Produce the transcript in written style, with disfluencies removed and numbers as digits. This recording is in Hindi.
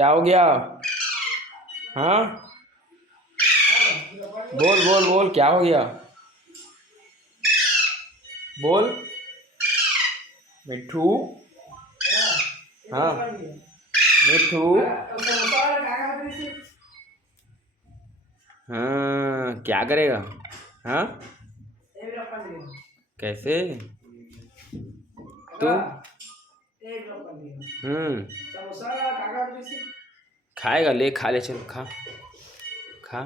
क्या हो गया? हाँ, बोल बोल बोल, क्या हो गया? बोल मिठू। हाँ मिठू। हाँ, क्या करेगा? हाँ, कैसे? तू खाएगा? ले खा ले, चल खा खा।